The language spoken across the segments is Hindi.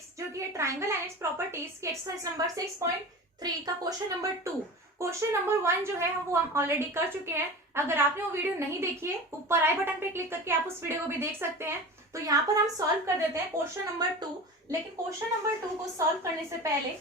6 जो कि है ट्राइंगल एंड इट्स प्रॉपर्टीज की एक्सरसाइज नंबर 6.3 का क्वेश्चन नंबर 2। क्वेश्चन नंबर 1 जो है वो हम ऑलरेडी कर चुके हैं। अगर आपने वो वीडियो नहीं देखी है, ऊपर आई बटन पे क्लिक करके आप उस वीडियो को भी देख सकते हैं। तो यहाँ पर हम सॉल्व कर देते हैं क्वेश्चन नंबर 2। लेकिन क्वेश्चन नंबर 2 को सॉल्व करने से पहले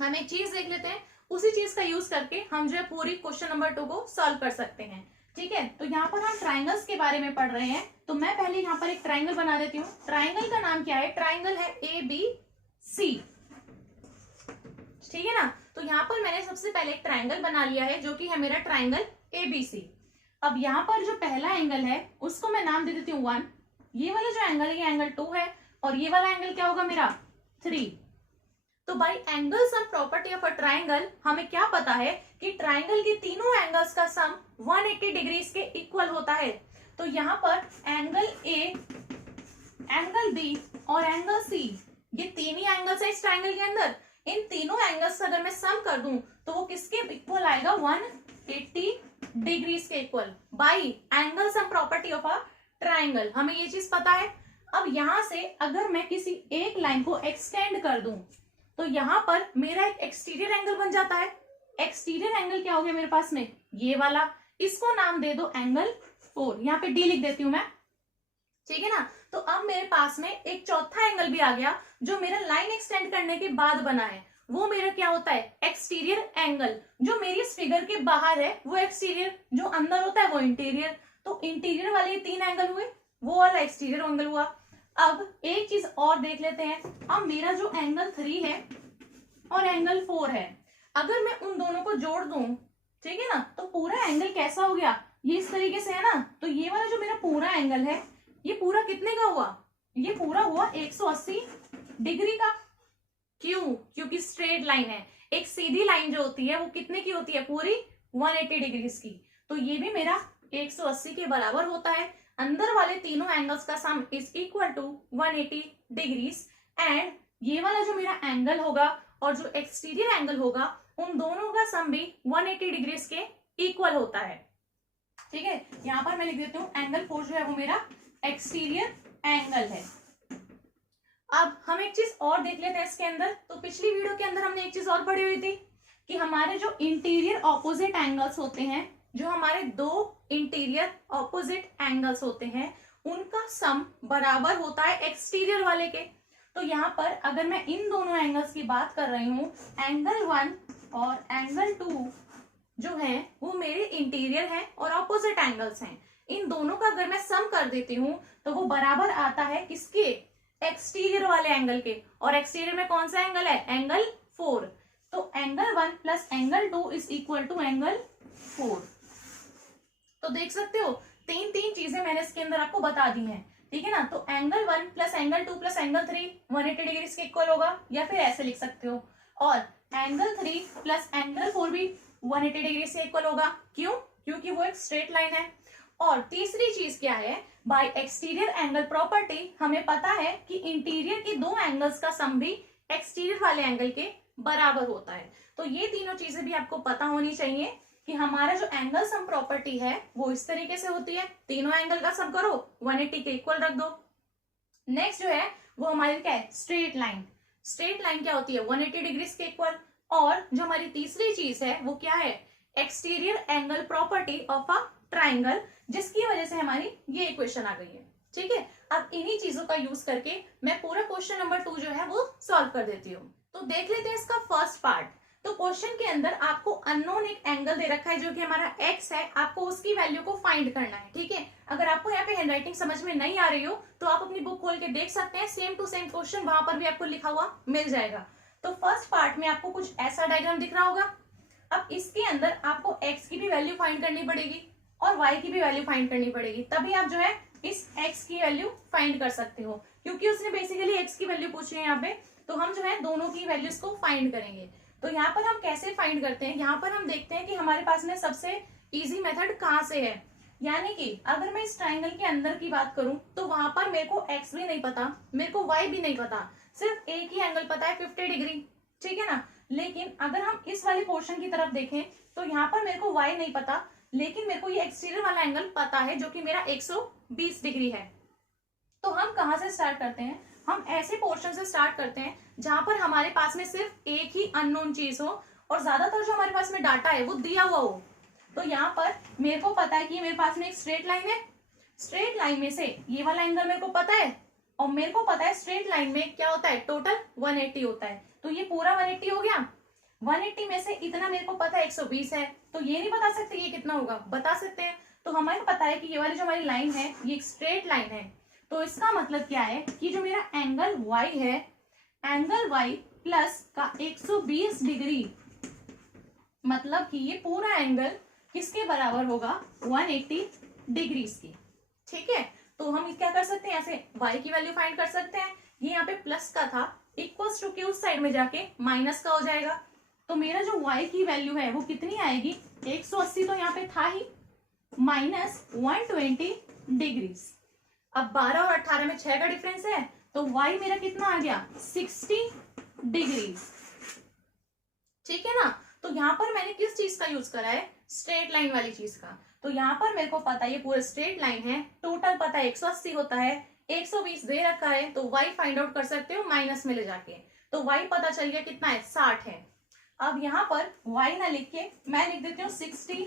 हम एक चीज देख लेते हैं, उसी चीज का यूज करके हम जो है पूरी क्वेश्चन नंबर 2 को सॉल्व कर सकते हैं। ठीक है, तो यहाँ पर हम ट्राइंगल्स के बारे में पढ़ रहे हैं। तो मैं पहले यहाँ पर एक ट्राइंगल बना देती हूँ। ट्राइंगल का नाम क्या है? ट्राइंगल है ABC। ठीक है ना। तो यहाँ पर मैंने सबसे पहले एक ट्राइंगल बना लिया है जो कि है मेरा ट्राइंगल ABC। अब यहाँ पर जो पहला एंगल है उसको मैं नाम दे देती हूँ 1। ये वाला जो एंगल है ये एंगल 2 है और ये वाला एंगल क्या होगा मेरा 3। तो by angle sum property of a triangle हमें क्या पता है कि ट्राइंगल के तीनों एंगल्स का सम 180 डिग्रीज के इक्वल होता है। तो यहाँ पर एंगल A, एंगल B और एंगल C, ये तीन ही एंगल्स है इस ट्राइंगल के अंदर। इन तीनों एंगल्स का अगर मैं सम कर दूं तो वो किसके इक्वल आएगा? 180 डिग्रीज के equal by angle sum property of a triangle. हमें ये चीज पता है। अब यहां से अगर मैं किसी एक लाइन को एक्सटेंड कर दूं तो यहां पर मेरा एक एक्सटीरियर एंगल बन जाता है। एक्सटीरियर एंगल क्या हो गया मेरे पास में? ये वाला। इसको नाम दे दो एंगल 4। यहाँ पे डी लिख देती हूं मैं। ठीक है ना। तो अब मेरे पास में एक चौथा एंगल भी आ गया जो मेरा लाइन एक्सटेंड करने के बाद बना है। वो मेरा क्या होता है? Exterior angle. जो मेरी इस फिगर के बाहर है वो एक्सटीरियर, जो अंदर होता है वो इंटीरियर। तो इंटीरियर वाले 3 एंगल हुए, वो वाला एक्सटीरियर एंगल हुआ। अब एक चीज और देख लेते हैं। अब मेरा जो एंगल 3 है और एंगल 4 है, अगर मैं उन दोनों को जोड़ दूं, ठीक है ना, तो पूरा एंगल कैसा हो गया? ये इस तरीके से है ना। तो ये वाला जो मेरा पूरा एंगल है ये पूरा कितने का हुआ? ये पूरा हुआ 180 डिग्री का। क्यों? क्योंकि स्ट्रेट लाइन है। एक सीधी लाइन जो होती है वो कितने की होती है? पूरी 180 डिग्रीज की। तो ये भी मेरा 180 के बराबर होता है। अंदर वाले तीनों एंगल्स का sum is equal to 180 degrees. And ये वाला जो मेरा एंगल होगा और जो एक्सटीरियर एंगल होगा उन दोनों का सम भी 180 डिग्रीज के इक्वल होता है। ठीक है, यहां पर मैं लिख देती हूँ एंगल 4 जो है वो मेरा एक्सटीरियर एंगल है। अब हम एक चीज और देख लेते हैं इसके अंदर। तो पिछली वीडियो के अंदर हमने एक चीज और पढ़ी हुई थी कि हमारे जो इंटीरियर ऑपोजिट एंगल्स होते हैं, जो हमारे 2 इंटीरियर ऑपोजिट एंगल्स होते हैं, उनका सम बराबर होता है एक्सटीरियर वाले के। तो यहाँ पर अगर मैं इन दोनों एंगल्स की बात कर रही हूँ, एंगल 1 और एंगल 2 जो है वो मेरे इंटीरियर है और ऑपोजिट एंगल्स हैं। इन दोनों का अगर मैं सम कर देती हूँ तो वो बराबर आता है किसके? एक्सटीरियर वाले एंगल के। और एक्सटीरियर में कौन सा एंगल है? एंगल 4। तो angle 1 plus angle 2 is equal to angle 4। तो देख सकते हो तीन चीजें मैंने इसके अंदर आपको बता दी हैं। ठीक है ना। तो angle 1 plus angle 2 plus angle 3 180 degree के इक्वल होगा, या फिर ऐसे लिख सकते हो। और एंगल 3 प्लस एंगल 4 भी 180 डिग्री से इक्वल होगा। क्यों? क्योंकि वो एक स्ट्रेट लाइन है। और तीसरी चीज क्या है? बाय एक्सटीरियर एंगल प्रॉपर्टी हमें पता है कि इंटीरियर के 2 एंगल्स का सम भी एक्सटीरियर वाले एंगल के बराबर होता है। तो ये तीनों चीजें भी आपको पता होनी चाहिए कि हमारा जो एंगल सम प्रॉपर्टी है वो इस तरीके से होती है। तीनों एंगल का सम करो, 180 के इक्वल रख दो। नेक्स्ट जो है वो हमारी क्या है? Straight line. स्ट्रेट लाइन क्या होती है? 180 डिग्री के इक्वल। और जो हमारी तीसरी चीज है वो क्या है? Exterior angle property of a triangle, जिसकी वजह से हमारी ये इक्वेशन आ गई है। ठीक है, अब इन्हीं चीजों का यूज करके मैं पूरा क्वेश्चन नंबर 2 जो है वो सॉल्व कर देती हूँ। तो देख लेते हैं इसका फर्स्ट पार्ट। तो क्वेश्चन के अंदर आपको अननोन एक एंगल दे रखा है जो कि हमारा x है। आपको उसकी वैल्यू को फाइंड करना है। ठीक है, अगर आपको यहाँ पे हैंडराइटिंग समझ में नहीं आ रही हो तो आप अपनी बुक खोल के देख सकते हैं। सेम टू सेम क्वेश्चन वहां पर भी आपको लिखा हुआ मिल जाएगा। तो फर्स्ट पार्ट में आपको कुछ ऐसा डायग्राम दिख रहा होगा। अब इसके अंदर आपको x की भी वैल्यू फाइंड करनी पड़ेगी और y की भी वैल्यू फाइंड करनी पड़ेगी, तभी आप जो है इस x की वैल्यू फाइंड कर सकते हो। क्योंकि उसने बेसिकली x की वैल्यू पूछी है यहाँ पे, तो हम जो है दोनों की वैल्यूज को फाइंड करेंगे। तो यहाँ पर हम कैसे फाइंड करते हैं? यहाँ पर हम देखते हैं कि हमारे पास में सबसे इजी मेथड कहाँ से है। यानी कि अगर मैं इस ट्राइंगल के अंदर की बात करूं तो वहां पर मेरे को x भी नहीं पता, मेरे को y भी नहीं पता, सिर्फ एक ही एंगल पता है 50 डिग्री। ठीक है ना। लेकिन अगर हम इस वाले पोर्शन की तरफ देखें तो यहाँ पर मेरे को y नहीं पता, लेकिन मेरे को ये एक्सटीरियर वाला एंगल पता है जो कि मेरा 120 डिग्री है। तो हम कहाँ से स्टार्ट करते हैं? हम ऐसे पोर्शन से स्टार्ट करते हैं जहां पर हमारे पास में सिर्फ एक ही अननोन चीज हो और ज्यादातर जो हमारे पास में डाटा है वो दिया हुआ हो। तो यहाँ पर मेरे को पता है कि मेरे पास में एक स्ट्रेट लाइन है, स्ट्रेट लाइन में से ये वाला एंगल मेरे को पता है, और मेरे को पता है स्ट्रेट लाइन में क्या होता है, टोटल 180 होता है। तो ये पूरा 180 हो गया। 180 में से इतना मेरे को पता है 120 है, तो ये नहीं बता सकते ये कितना होगा, बता सकते हैं। तो हमें पता है कि ये वाली जो हमारी लाइन है ये एक स्ट्रेट लाइन है। तो इसका मतलब क्या है कि जो मेरा एंगल y है, एंगल y प्लस का 120 डिग्री, मतलब कि ये पूरा एंगल किसके बराबर होगा, 180 डिग्रीज की। ठीक है, तो हम क्या कर सकते हैं, ऐसे y की वैल्यू फाइंड कर सकते हैं। ये यहाँ पे प्लस का था, इक्वल्स टू के उस साइड में जाके माइनस का हो जाएगा। तो मेरा जो y की वैल्यू है वो कितनी आएगी, 180 तो यहाँ पे था ही, माइनस 120 डिग्रीज। अब 12 और 18 में 6 का डिफरेंस है, तो y मेरा कितना आ गया, 60 डिग्रीज। ठीक है ना। तो यहाँ पर मैंने किस चीज का यूज करा है, स्ट्रेट लाइन वाली चीज का। तो यहाँ पर मेरे को पता है ये पूरा स्ट्रेट लाइन है, टोटल पता है 180 होता है, 120 दे रखा है, तो y फाइंड आउट कर सकते हो माइनस में ले जाके। तो y पता चल गया कितना है, 60 है। अब यहाँ पर y ना लिख के मैं लिख देती हूँ 60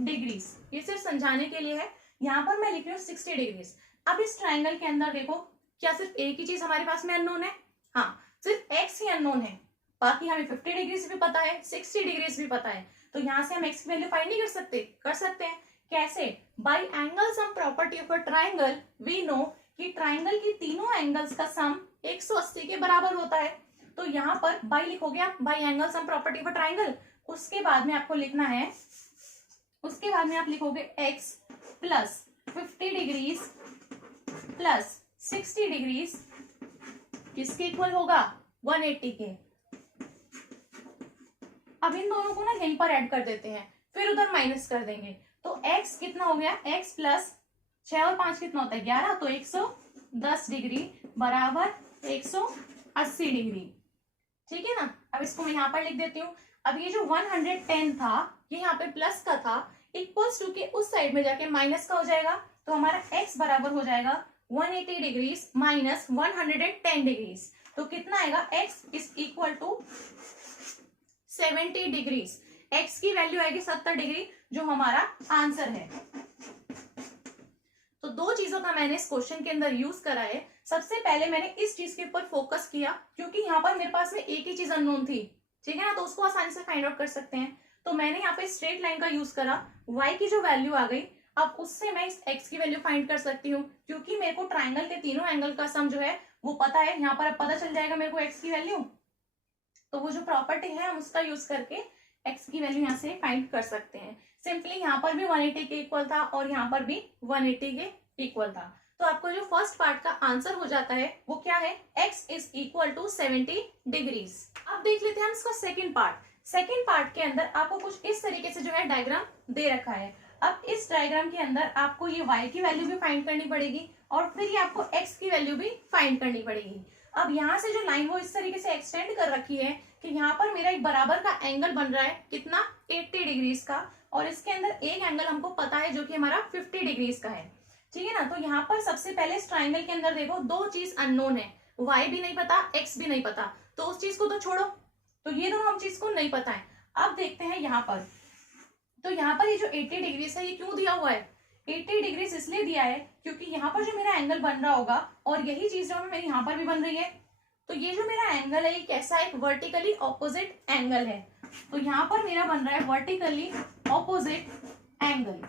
डिग्रीज, ये सिर्फ समझाने के लिए है। यहाँ पर मैं लिख रही हूँ 60 डिग्रीज। अब इस ट्राइंगल के अंदर देखो, क्या सिर्फ एक ही चीज हमारे पास में अननोन है, हाँ सिर्फ x ही अननोन है, बाकी हमें 50 डिग्रीज भी पता है, 60 डिग्रीज भी पता है। तो यहाँ से हम x की वैल्यू फाइंड नहीं कर सकते, कर सकते हैं। कैसे, by angle sum property of a triangle we know कि ट्राइंगल की तीनों एंगल्स का सम 180 के बराबर होता है। तो यहाँ पर बाय लिखोगे आप, bye angle sum property of a triangle, उसके बाद में आपको लिखना है, उसके बाद में आप लिखोगे x plus 50 degrees plus 60 degrees किसके इक्वल होगा, 180 के। अब इन दोनों को ना यहीं पर ऐड कर देते हैं, फिर उधर माइनस कर देंगे। तो x कितना हो गया, x प्लस 6 और 5 कितना होता है, 11, तो 110 डिग्री बराबर 180 डिग्री। ठीक है ना। अब इसको मैं यहाँ पर लिख देती हूँ। अब ये जो 110 था ये यहाँ पे प्लस का था, इक्वल्स टू के उस साइड में जाके माइनस का हो जाएगा। तो हमारा x बराबर हो जाएगा 180 डिग्रीज माइनस 110 डिग्रीज। तो कितना आएगा, x is equal to 70 degrees. x की वैल्यू आएगी 70 डिग्री, जो हमारा आंसर है। तो दो चीजों का मैंने इस क्वेश्चन के अंदर यूज करा है। सबसे पहले मैंने इस चीज के ऊपर फोकस किया क्योंकि यहाँ पर मेरे पास में एक ही चीज अननोन थी, ठीक है ना, तो उसको आसानी से फाइंड आउट कर सकते हैं। तो मैंने यहाँ पे स्ट्रेट लाइन का यूज करा, y की जो वैल्यू आ गई, अब उससे मैं इस x की वैल्यू फाइंड कर सकती हूँ क्योंकि मेरे को ट्राइंगल के तीनों एंगल का सम जो है वो पता है। यहाँ पर अब पता चल जाएगा मेरे को x की वैल्यू, तो वो जो प्रॉपर्टी है हम उसका यूज करके x की वैल्यू यहाँ से फाइंड कर सकते हैं। सिंपली यहाँ पर भी 180 के इक्वल था और यहाँ पर भी 180 के इक्वल था। तो आपको जो फर्स्ट पार्ट का आंसर हो जाता है वो क्या है, x is equal to 70 degrees. अब देख लेते हैं हम इसका सेकंड पार्ट। सेकंड पार्ट के अंदर आपको कुछ इस तरीके से जो है डायग्राम दे रखा है। अब इस डायग्राम के अंदर आपको ये y की वैल्यू भी फाइंड करनी पड़ेगी और फिर ये आपको x की वैल्यू भी फाइंड करनी पड़ेगी। अब यहाँ से जो लाइन वो इस तरीके से एक्सटेंड कर रखी है कि यहाँ पर मेरा एक बराबर का एंगल बन रहा है, कितना, 80 डिग्रीज का, और इसके अंदर एक एंगल हमको पता है जो कि हमारा 50 डिग्रीज का है। ठीक है ना। तो यहाँ पर सबसे पहले इस ट्राइंगल के अंदर देखो दो चीज अननोन है, y भी नहीं पता, x भी नहीं पता, तो उस चीज को तो छोड़ो, तो ये दोनों हम चीज को नहीं पता है। अब देखते हैं यहाँ पर, तो यहाँ पर ये जो 80 डिग्रीज है ये क्यों दिया हुआ है, 80 डिग्रीज इसलिए दिया है क्योंकि यहाँ पर जो मेरा एंगल बन रहा होगा और यही चीज जो मेरी यहाँ पर भी बन रही है, तो ये जो मेरा एंगल है ये कैसा, एक वर्टिकली ऑपोजिट एंगल है। तो यहाँ पर मेरा बन रहा है वर्टिकली ऑपोजिट एंगल।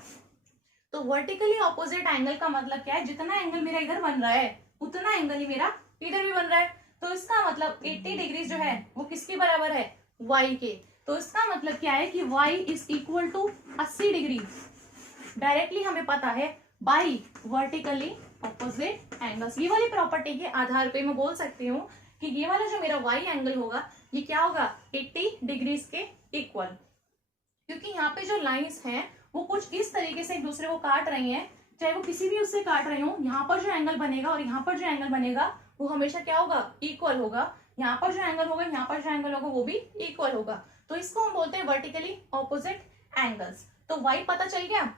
तो वर्टिकली ऑपोजिट एंगल का मतलब क्या है, जितना एंगल मेरा इधर बन रहा है उतना एंगल ही मेरा इधर भी बन रहा है। तो इसका मतलब 80 डिग्रीज जो है वो किसके बराबर है, y के। तो इसका मतलब क्या है कि y is equal to 80 degree. Directly हमें पता है बाई वर्टिकली ऑपोजिट एंगल्स, ये वाली प्रॉपर्टी के आधार पे मैं बोल सकती हूँ कि ये वाला जो मेरा y एंगल होगा ये क्या होगा, 80 डिग्रीज के इक्वल। क्योंकि यहाँ पे जो लाइंस हैं वो कुछ इस तरीके से एक दूसरे को काट रही हैं, चाहे वो किसी भी उससे काट रही हो, यहाँ पर जो एंगल बनेगा और यहाँ पर जो एंगल बनेगा वो हमेशा क्या होगा, इक्वल होगा। यहाँ पर जो एंगल होगा, यहाँ पर जो एंगल होगा वो भी इक्वल होगा। तो इसको हम बोलते हैं वर्टिकली ऑपोजिट एंगल्स। तो y पता चल गया।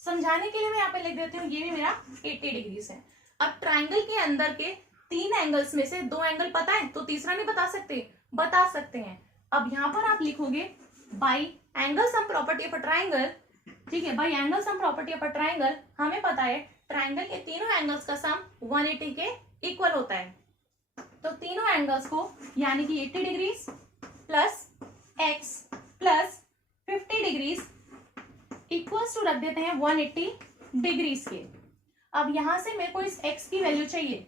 समझाने के लिए मैं यहाँ पे लिख देती हूँ, ये भी मेरा 80 डिग्रीज है। अब ट्राइंगल के अंदर के तीन एंगल्स में से दो एंगल पता है तो तीसरा नहीं बता सकते, बता सकते हैं। अब यहाँ पर आप लिखोगे by angle sum property of a triangle, ठीक है, by angle sum property of a triangle हमें पता है ट्राइंगल के तीनों एंगल्स का सम 180 के इक्वल होता है। तो तीनों एंगल्स को यानी कि 80 degrees plus x plus 50 degrees equals to रख देते हैं 180 डिग्रीज के। अब यहां से मेरे को इस x की वैल्यू चाहिए,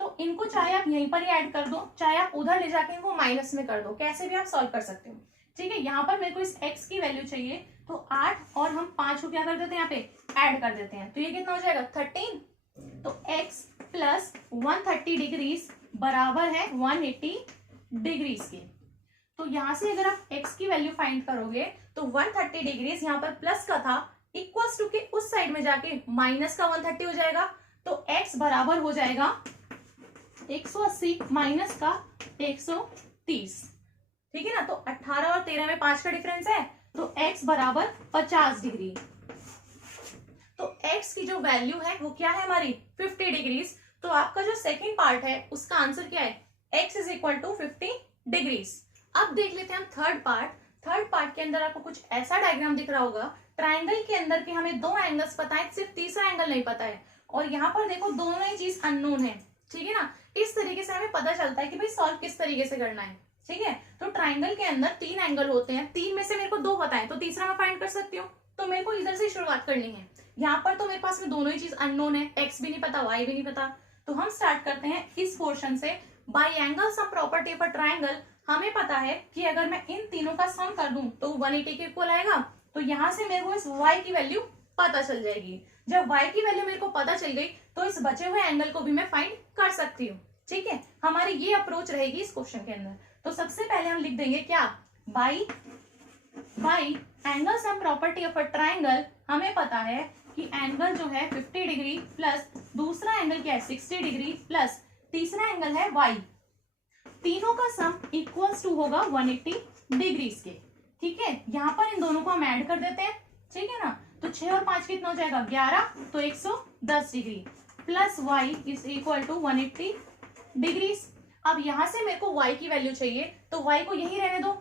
तो इनको चाहे आप यहीं पर ही ऐड कर दो, चाहे आप उधर ले जाके इनको माइनस में कर दो, कैसे भी आप सॉल्व कर सकते हो, ठीक है। यहाँ पर मेरे को इस x की वैल्यू चाहिए, तो 8 और हम 5 को क्या कर देते हैं यहाँ पे ऐड कर देते हैं, तो ये कितना हो जाएगा 13। तो x प्लस 130 डिग्रीज बराबर है 180 डिग्रीज के। तो यहां से अगर आप x की वैल्यू फाइंड करोगे तो 130 डिग्रीज यहाँ पर प्लस का था, इक्वल्स टू के उस साइड में जाके माइनस का 130 हो जाएगा, तो x बराबर हो जाएगा 180 माइनस का 130, ठीक है ना। तो 18 और 13 में 5 का डिफरेंस है, तो x बराबर 50 डिग्री। तो x की जो वैल्यू है वो क्या है हमारी 50 डिग्रीज। तो आपका जो सेकंड पार्ट है उसका आंसर क्या है, x is equal to 50 degrees. अब देख लेते हैं हम थर्ड पार्ट। थर्ड पार्ट के अंदर आपको कुछ ऐसा डायग्राम दिख रहा होगा, ट्राइंगल के अंदर के हमें दो एंगल्स पता है, सिर्फ तीसरा एंगल नहीं पता है, और यहाँ पर देखो दोनों ही चीज अननोन है, ठीक है ना। इस तरीके से हमें पता चलता है कि भाई सॉल्व किस तरीके से करना है, ठीक है। तो ट्राइंगल के अंदर तीन एंगल होते हैं, तीन में से मेरे को दो पता है, तो तीसरा मैं फाइंड कर सकती हूँ, तो मेरे को इधर से शुरुआत करनी है। यहाँ पर तो मेरे पास में दोनों ही चीज अननोन है, एक्स भी नहीं पता, वाई भी नहीं पता, तो हम स्टार्ट करते हैं इस पोर्शन से। By angle sum property of a triangle हमें पता है कि अगर मैं इन तीनों का सम कर दूं तो 180 के इक्वल आएगा, तो यहां से मेरे को इस y की वैल्यू पता चल जाएगी। जब y की वैल्यू मेरे को पता चल गई तो इस बचे हुए एंगल को भी मैं फाइंड कर सकती हूँ, ठीक है। हमारी ये अप्रोच रहेगी इस क्वेश्चन के अंदर। तो सबसे पहले हम लिख देंगे क्या, by angle sum property of a triangle हमें पता है कि एंगल जो है 50 डिग्री प्लस दूसरा एंगल क्या है 60 डिग्री प्लस तीसरा एंगल है y, तीनों का सम इक्वल्स टू होगा 180 डिग्रीज के, ठीक है। यहाँ पर इन दोनों को हम ऐड कर देते हैं, ठीक है ना। तो 6 और 5 कितना हो जाएगा 11, तो 110 degree plus y is equal to 180 degrees. अब यहां से मेरे को y की वैल्यू चाहिए, तो y को यही रहने दो,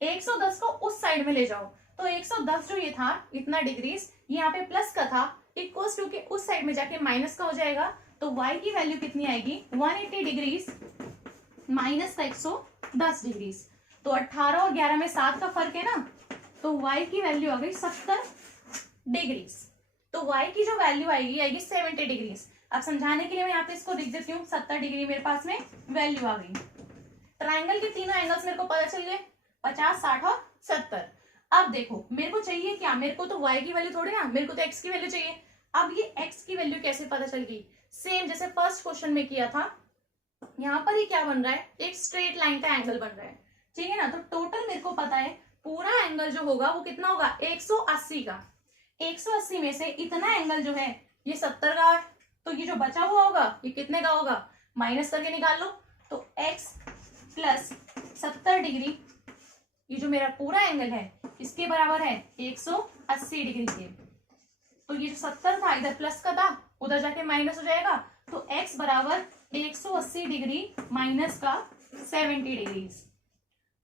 110 को उस साइड में ले जाओ, तो 110 जो ये था इतना डिग्रीज, यहाँ पे प्लस का था, इक्वल्स टू के उस साइड में जाके माइनस का हो जाएगा, तो y की वैल्यू कितनी आएगी 180 डिग्रीज माइनस का 110 डिग्रीज। तो 18 और 11 में 7 का फर्क है ना, तो y की वैल्यू आ गई 70 डिग्रीज। तो y की जो वैल्यू आएगी 70 डिग्रीज। अब समझाने के लिए मैं यहाँ पे इसको लिख देती हूँ, 70 डिग्री मेरे पास में वैल्यू आ गई। ट्राइंगल के तीनों एंगल्स मेरे को पता चल गए, 50, 60 और 70। अब देखो मेरे को चाहिए क्या, मेरे को तो y की वैल्यू थोड़ी ना, मेरे को तो x की वैल्यू चाहिए। अब ये x की वैल्यू कैसे पता चल गई, सेम जैसे फर्स्ट क्वेश्चन में किया था, यहाँ पर ही क्या बन रहा है, एक स्ट्रेट लाइन का एंगल बन रहा है, ठीक है ना। तो टोटल मेरे को पता है पूरा एंगल जो होगा वो कितना होगा 180 का। 180 में से इतना एंगल जो है ये 70 का है, तो ये जो बचा हुआ होगा ये कितने का होगा, माइनस करके निकाल लो। तो x प्लस 70 डिग्री, ये जो मेरा पूरा एंगल है इसके बराबर है 180 डिग्री के। तो ये जो 70 था इधर प्लस का था, उधर जाके माइनस हो जाएगा, तो x बराबर 180 डिग्री माइनस का 70 डिग्रीज।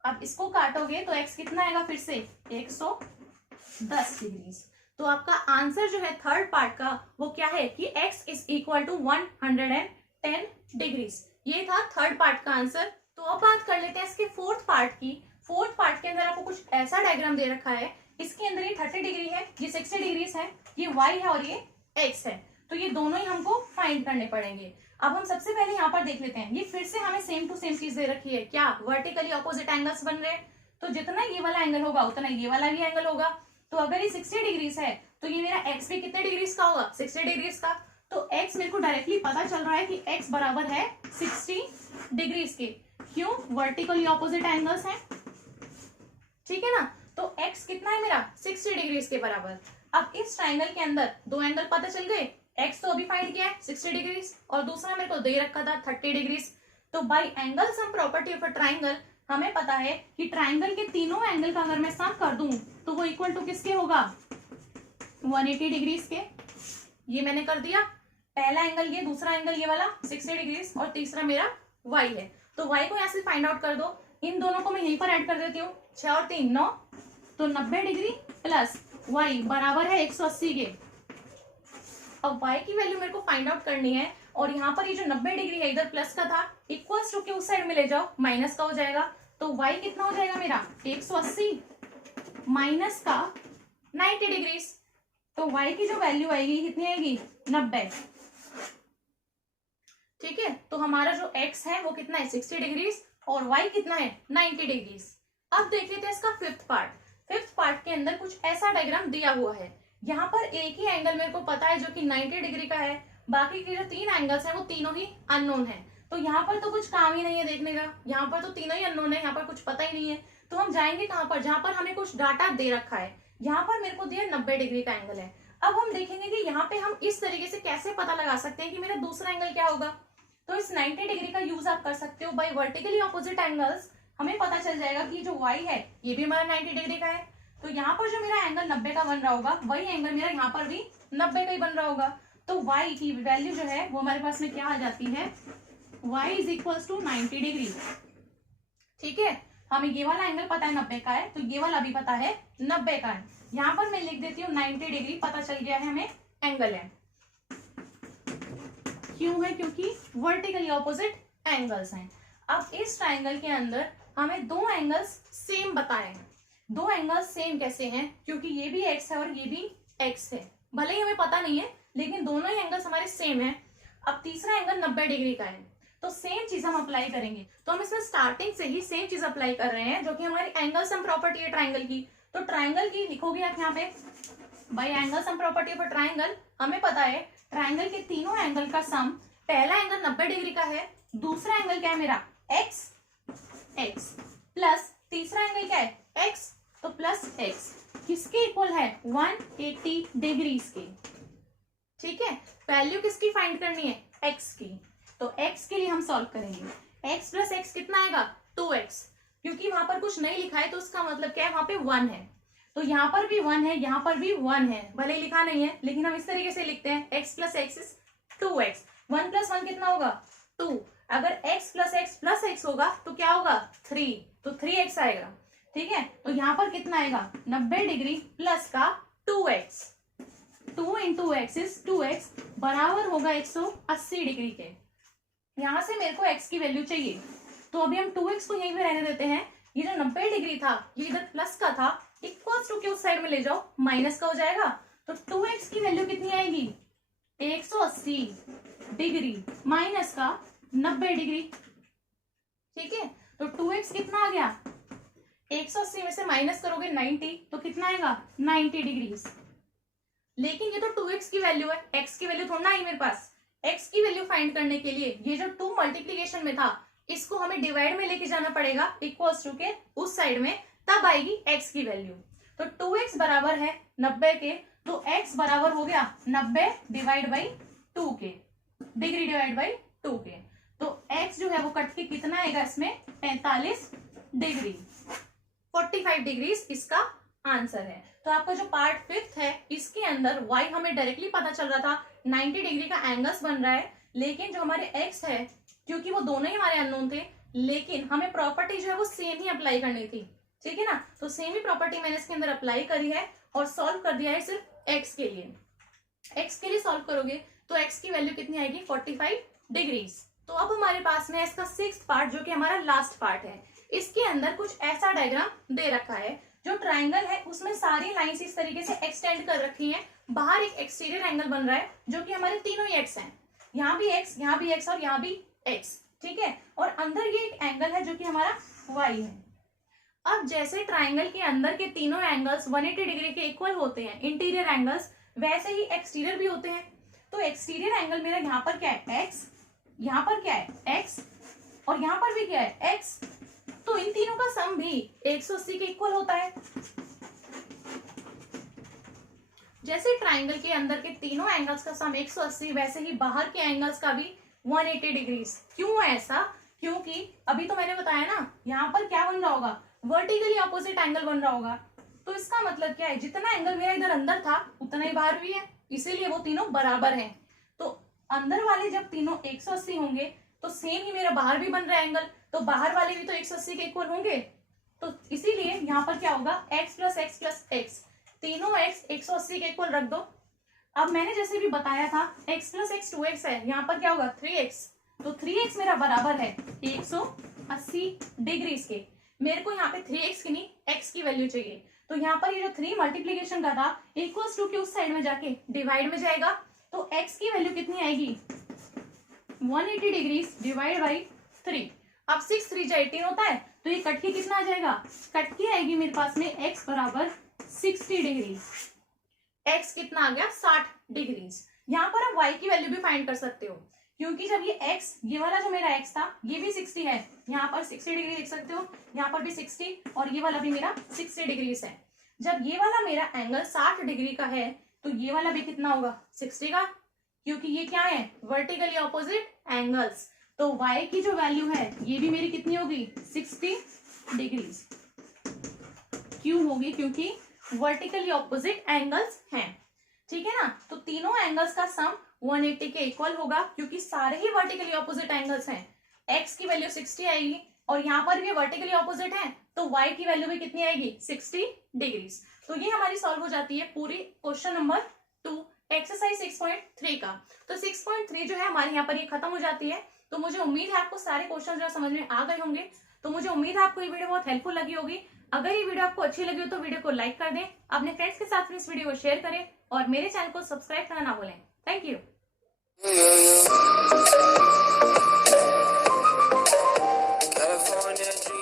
अब इसको काटोगे तो x कितना आएगा, फिर से 110 डिग्रीज। तो आपका आंसर जो है थर्ड पार्ट का वो क्या है कि x is equal to 110 degrees. ये था थर्ड पार्ट का आंसर। तो अब बात कर लेते हैं इसके फोर्थ पार्ट की। फोर्थ पार्ट के अंदर आपको कुछ ऐसा डायग्राम दे रखा है, इसके अंदर ये 30 डिग्री है, ये 60 डिग्रीज है, ये y है और ये x है, तो ये दोनों ही हमको फाइंड करने पड़ेंगे। अब हम सबसे पहले यहाँ पर देख लेते हैं, ये फिर से हमें सेम टू सेम चीज दे रखी है, क्या वर्टिकली ऑपोजिट एंगल्स बन रहे हैं, तो जितना ये वाला एंगल होगा उतना ये वाला भी एंगल होगा। तो अगर ये 60 डिग्रीज है तो ये मेरा x भी कितने डिग्रीज का होगा 60 डिग्रीज का। तो x मेरे को डायरेक्टली पता चल रहा है कि x बराबर है 60 डिग्रीज के, क्यों, वर्टिकली ऑपोजिट एंगल्स हैं, ठीक है ना। तो x कितना है मेरा 60 डिग्रीज के बराबर। अब इस ट्राइंगल के अंदर दो एंगल पता चल गए, x तो अभी फाइंड किया है 60 डिग्रीज और दूसरा मेरे को दे रखा था 30 डिग्रीज। तो by angle sum property of a triangle हमें पता है कि ट्राइंगल के तीनों एंगल का अगर मैं सम कर दूं तो वो इक्वल टू किसके होगा 180 डिग्रीज के। ये मैंने कर दिया। पहला एंगल ये, दूसरा एंगल ये वाला 60 डिग्री और तीसरा मेरा y है। तो y को यहाँ से फाइंड आउट कर दो। इन दोनों को मैं यहीं पर ऐड कर देती हूँ, 6 और 3 9, तो 90 डिग्री प्लस y बराबर है 180 के। अब y की वैल्यू मेरे को फाइंड आउट करनी है, और यहाँ पर ये जो 90 डिग्री है इधर प्लस का था, इक्वल्स टू के उस साइड में ले जाओ, माइनस का हो जाएगा। तो y कितना हो जाएगा मेरा 180 माइनस का 90 डिग्री, तो y की जो वैल्यू आएगी कितनी आएगी 90। ठीक है, तो हमारा जो x है वो कितना है 60 डिग्री और y कितना है 90 डिग्री। अब देख लेते हैं इसका फिफ्थ पार्ट। फिफ्थ पार्ट के अंदर कुछ ऐसा डायग्राम दिया हुआ है। यहाँ पर एक ही एंगल मेरे को पता है जो कि 90 डिग्री का है, बाकी के जो 3 एंगल्स हैं वो तीनों ही अननोन है। तो यहाँ पर तो कुछ काम ही नहीं है देखने का, यहाँ पर तो तीनों ही अननोन है, यहाँ पर कुछ पता ही नहीं है। तो हम जाएंगे कहाँ पर, जहाँ पर हमें कुछ डाटा दे रखा है। यहाँ पर मेरे को दिया 90 डिग्री का एंगल है। अब हम देखेंगे कि यहाँ पे हम इस तरीके से कैसे पता लगा सकते हैं कि मेरा दूसरा एंगल क्या होगा। तो इस 90 डिग्री का यूज आप कर सकते हो बाय वर्टिकली ऑपोजिट एंगल्स। हमें पता चल जाएगा कि जो y है ये भी हमारा 90 डिग्री का है, तो यहाँ पर जो मेरा एंगल 90 का बन रहा होगा वही एंगल मेरा यहाँ पर भी 90 का ही बन रहा होगा। तो y की वैल्यू जो है वो हमारे पास में क्या आ जाती है, y is equal to 90 degree. ठीक है, हमें ये वाला एंगल पता है 90 का है, तो ये वाला भी पता है 90 का है। यहाँ पर मैं लिख देती हूँ 90 डिग्री, पता चल गया है हमें एंगल है। क्यों है, क्योंकि वर्टिकली ऑपोजिट एंगल्स हैं। अब इस ट्राइंगल के अंदर हमें दो एंगल्स सेम बताए हैं। दो एंगल्स सेम कैसे हैं, क्योंकि ये भी x है और ये भी x है। भले ही हमें पता नहीं है लेकिन दोनों ही एंगल्स हमारे सेम है। अब तीसरा एंगल 90 डिग्री का है, तो सेम चीज हम अप्लाई करेंगे। तो हम इसमें स्टार्टिंग से ही सेम चीज अप्लाई कर रहे हैं जो कि हमारी एंगल सम प्रॉपर्टी है ट्राइंगल की। तो ट्राइंगल की लिखोगे आप यहाँ पे bye angle sum property of triangle. हमें पता है ट्राइंगल के तीनों एंगल का सम, पहला एंगल 90 डिग्री का है, दूसरा एंगल क्या है मेरा x प्लस तीसरा एंगल क्या है x, तो प्लस x किसके इक्वल है 180 डिग्री के। ठीक है, वैल्यू किसकी फाइंड करनी है x की। तो x के लिए हम सॉल्व करेंगे। x प्लस x कितना आएगा 2x, क्योंकि वहां पर कुछ नहीं लिखा है तो उसका मतलब क्या है वहां पे 1 है। तो यहाँ पर भी 1 है, यहाँ पर भी 1 है, भले ही लिखा नहीं है लेकिन हम इस तरीके से लिखते हैं x plus x is 2x। 1 plus 1 कितना होगा 2। अगर x प्लस x होगा तो क्या होगा 3, तो 3x आएगा। ठीक है, तो यहाँ पर कितना आएगा 90 डिग्री प्लस का 2x, 2 into x is 2x बराबर होगा 180 डिग्री के। यहाँ से मेरे को x की वैल्यू चाहिए, तो अभी हम 2x को यहीं पे रहने देते हैं। ये जो 90 डिग्री था ये इधर प्लस का था, इक्वल्स टू के उस साइड में ले जाओ, माइनस का हो जाएगा। तो 2x की वैल्यू कितनी आएगी 180 डिग्री माइनस का 90 डिग्री। ठीक है, तो 2x कितना आ गया 180 में से माइनस करोगे 90, तो कितना आएगा 90 डिग्री। लेकिन ये तो 2x की वैल्यू है, x की वैल्यू थोड़ा आई मेरे पास। x की वैल्यू फाइंड करने के लिए ये जो 2 मल्टीप्लीकेशन में था इसको हमें डिवाइड में लेके जाना पड़ेगा, इक्वल्स टू के उस साइड में, तब आएगी x की वैल्यू। तो 2x बराबर है 90 के, तो x बराबर हो गया 90 डिवाइड बाई 2 के, डिग्री डिवाइड बाई 2 के। तो x जो है वो कट के कितना आएगा इसमें 45 डिग्री, 45 डिग्री इसका आंसर है। तो आपका जो पार्ट फिफ्थ है इसके अंदर y हमें डायरेक्टली पता चल रहा था 90 डिग्री का एंगल्स बन रहा है, लेकिन जो हमारे x है क्योंकि वो दोनों ही हमारे अननोन थे, लेकिन हमें प्रॉपर्टी जो है वो सेम ही अप्लाई करनी थी। ठीक है ना, तो सेम ही प्रॉपर्टी मैंने इसके अंदर अप्लाई करी है और सॉल्व कर दिया है सिर्फ x के लिए। x के लिए सॉल्व करोगे तो x की वैल्यू कितनी आएगी 45 डिग्रीज। तो अब हमारे पास में इसका सिक्स्थ पार्ट जो कि हमारा लास्ट पार्ट है, इसके अंदर कुछ ऐसा डायग्राम दे रखा है। जो ट्राइंगल है उसमें सारी लाइंस इस तरीके से एक्सटेंड कर रखी हैं, बाहर एक एक्सटीरियर एंगल बन रहा है जो कि हमारे तीनों ही x हैं, यहाँ भी x, यहाँ भी x और यहाँ भी x। ठीक है, और अंदर ये एक एंगल है जो कि हमारा y है। अब जैसे ट्राइंगल के अंदर के तीनों एंगल्स 180 डिग्री के इक्वल होते हैं इंटीरियर एंगल्स, वैसे ही एक्सटीरियर भी होते हैं। तो एक्सटीरियर एंगल मेरा यहाँ पर क्या है x, यहाँ पर क्या है x और यहाँ पर भी क्या है x, तो इन तीनों का सम भी 180 के इक्वल होता है। जैसे ट्राइंगल के अंदर के तीनों एंगल्स का सम 180, वैसे ही बाहर के एंगल्स का भी 180 डिग्री। क्यों ऐसा, क्योंकि अभी तो मैंने बताया ना यहाँ पर क्या बन रहा होगा वर्टिकली ऑपोजिट एंगल बन रहा होगा। तो इसका मतलब क्या है जितना एंगल मेरा इधर अंदर था उतना ही बाहर भी है, इसीलिए वो तीनों बराबर हैं। तो अंदर वाले जब तीनों 180 होंगे तो सेम ही मेरा बाहर भी बन रहा है एंगल, तो बाहर वाले भी तो 180 के इक्वल होंगे। तो इसीलिए यहाँ पर क्या होगा, x plus x plus x, तीनों x 180 के इक्वल रख दो। अब मैंने जैसे भी बताया था x प्लस एक्स 2x है, यहाँ पर क्या होगा 3x, तो 3x मेरा बराबर है 180 डिग्री के। मेरे को यहाँ पे 3x की नहीं x की वैल्यू चाहिए, तो यहाँ पर ये जो 3 मल्टीप्लीकेशन का था इक्वल्स टू के उस साइड में जाके डिवाइड में जाएगा, तो x की वैल्यू कितनी आएगी 180 डिग्री डिवाइड बाई 3। अब 6 3 जा 18 होता है, तो ये कट के कितना आ जाएगा, कट के आएगी मेरे पास में x बराबर 60 डिग्री। x कितना आ गया 60 डिग्री। यहाँ पर आप y की वैल्यू भी फाइंड कर सकते हो, क्योंकि जब ये x, ये वाला जो मेरा x था ये भी 60 है, यहाँ पर 60 डिग्री लिख सकते हो, यहाँ पर भी 60 और ये वाला भी मेरा 60 डिग्री है। जब ये वाला मेरा एंगल 60 डिग्री का है तो ये वाला भी कितना होगा 60 का, क्योंकि ये क्या है वर्टिकली ऑपोजिट एंगल्स। तो y की जो वैल्यू है ये भी मेरी कितनी होगी 60 डिग्री। क्यों होगी, क्योंकि वर्टिकली ऑपोजिट एंगल्स हैं, ठीक है ना। तो तीनों एंगल्स का सम 180 के इक्वल होगा, क्योंकि सारे ही वर्टिकली ऑपोजिट एंगल्स हैं। x की वैल्यू 60 आएगी और यहाँ पर भी वर्टिकली ऑपोजिट है, तो y की वैल्यू भी कितनी आएगी 60 डिग्री। तो ये हमारी सॉल्व हो जाती है पूरी क्वेश्चन नंबर 2 एक्सरसाइज 6.3 का। तो 6.3 जो है हमारे यहाँ पर ये खत्म हो जाती है। तो मुझे उम्मीद है आपको सारे क्वेश्चन जो समझ में आ गए होंगे। तो मुझे उम्मीद है आपको ये वीडियो बहुत हेल्पफुल लगी होगी। अगर ये वीडियो आपको अच्छी लगी हो तो वीडियो को लाइक कर दें, अपने फ्रेंड्स के साथ में इस वीडियो को शेयर करें और मेरे चैनल को सब्सक्राइब करना ना भूलें। Thank you. California